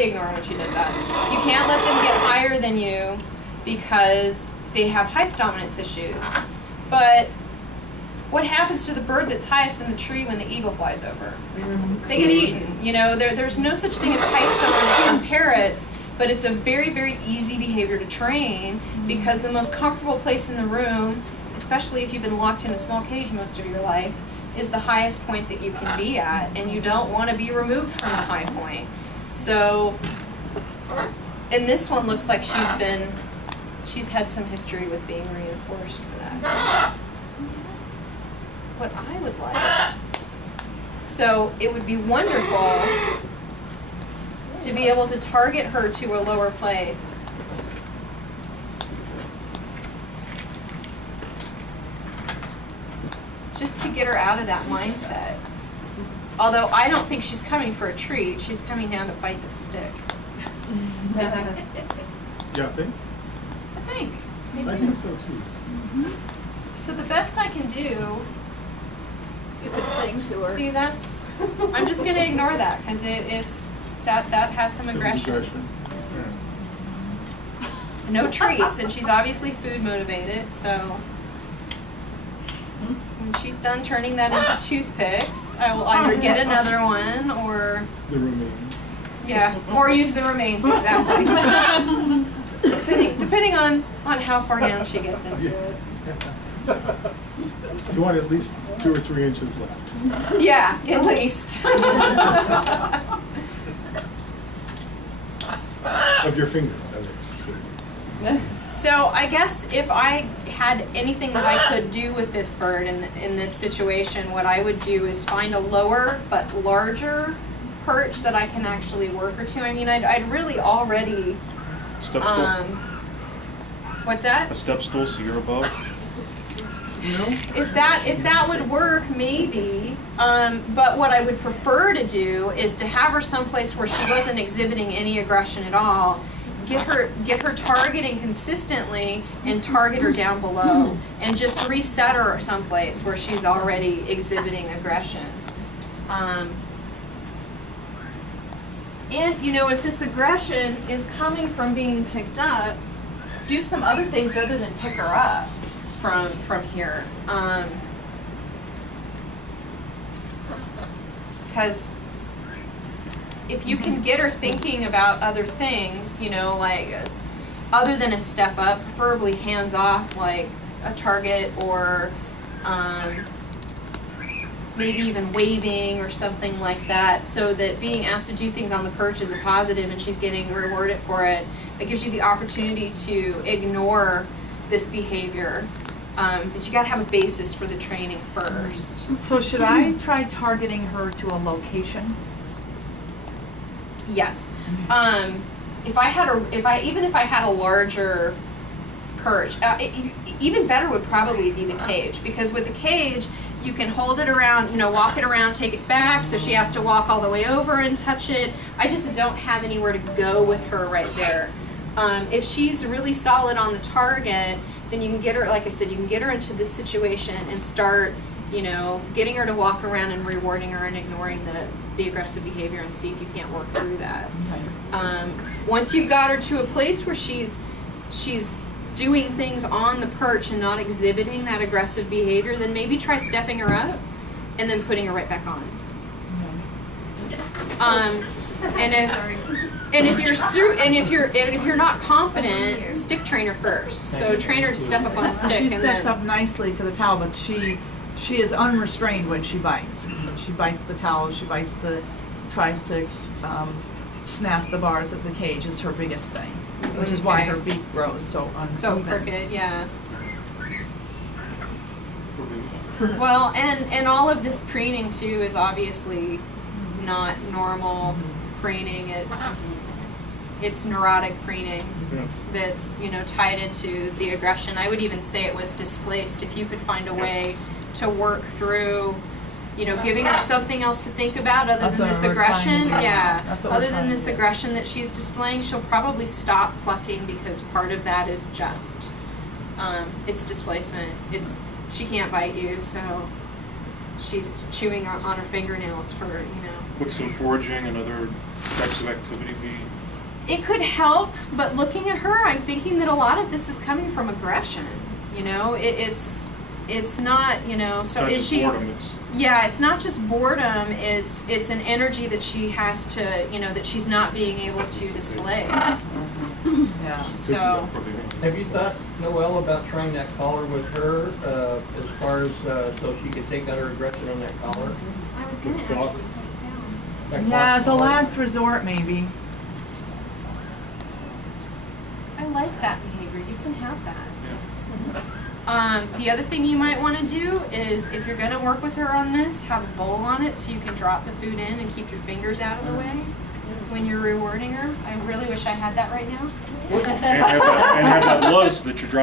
ignore when she does that. You can't let them get higher than you because they have height dominance issues. But what happens to the bird that's highest in the tree when the eagle flies over? They get eaten. You know, there's no such thing as height dominance in parrots, but it's a very, very easy behavior to train because the most comfortable place in the room, especially if you've been locked in a small cage most of your life, is the highest point that you can be at, and you don't want to be removed from the high point. So, and this one looks like she's had some history with being reinforced for that. What I would like, so it would be wonderful to be able to target her to a lower place. Just to get her out of that mindset. Although I don't think she's coming for a treat, she's coming down to bite the stick. Yeah, I think? I think. I think so too. So the best I can do, You could sing to her. see that's, I'm just going to ignore that because that has some aggression. No treats, and she's obviously food motivated, so. When she's done turning that into toothpicks, I will either get another one or... The remains. Yeah, or use the remains, exactly. depending on how far down she gets into it. You want at least 2 or 3 inches left. Yeah, at least. Of your finger. So I guess if I had anything that I could do with this bird in this situation, what I would do is find a lower but larger perch that I can actually work her to. I mean, I'd really already... Step stool? What's that? A step stool so you're above? No? If that would work, maybe. But what I would prefer to do is to have her someplace where she wasn't exhibiting any aggression at all. Get her targeting consistently and target her down below, and just reset her someplace where she's already exhibiting aggression. And you know, if this aggression is coming from being picked up, do some other things other than pick her up from here. Because if you can get her thinking about other things, you know, like other than a step up, preferably hands off, like a target, or maybe even waving or something like that, so that being asked to do things on the perch is a positive and she's getting rewarded for it. It gives you the opportunity to ignore this behavior. But you gotta have a basis for the training first. So should I try targeting her to a location? Yes. Even if I had a larger perch, even better would probably be the cage, because with the cage you can hold it around, you know, walk it around, take it back, so she has to walk all the way over and touch it. I just don't have anywhere to go with her right there. If she's really solid on the target, then you can get her, like I said, you can get her into this situation and start, you know, getting her to walk around and rewarding her and ignoring the aggressive behavior, and see if you can't work through that. Once you've got her to a place where she's doing things on the perch and not exhibiting that aggressive behavior, then maybe try stepping her up and then putting her right back on. If you're not confident, stick train her first. So train her to step up on a stick. She steps up nicely to the towel, but she is unrestrained when she bites. She bites the towel. She tries to snap the bars of the cage is her biggest thing, which is why her beak grows so uneven. So crooked, yeah. Well, and all of this preening too is obviously not normal preening. It's neurotic preening that's, you know, tied into the aggression. I would even say it was displaced. If you could find a way to work through, you know, giving her something else to think about other than this aggression. Yeah, other than this aggression that she's displaying, she'll probably stop plucking, because part of that is just it's displacement. She can't bite you, so she's chewing on her fingernails for, you know. Would some foraging and other types of activity be? It could help, but looking at her, I'm thinking that a lot of this is coming from aggression. You know, it's not, you know, so It's not is just she? boredom, it's Yeah, it's not just boredom. It's an energy that she has to, you know, that she's not being able to displace. Yeah. So. Have you thought, Noelle, about trying that collar with her, as far as, so she could take out her aggression on that collar? I was gonna clock. actually set it down. That Yeah, as a clock collar? last resort, maybe. I like that behavior. You can have that. Yeah. The other thing you might want to do is, if you're going to work with her on this, have a bowl on it so you can drop the food in and keep your fingers out of the way when you're rewarding her. I really wish I had that right now. And have that low so that you're dropping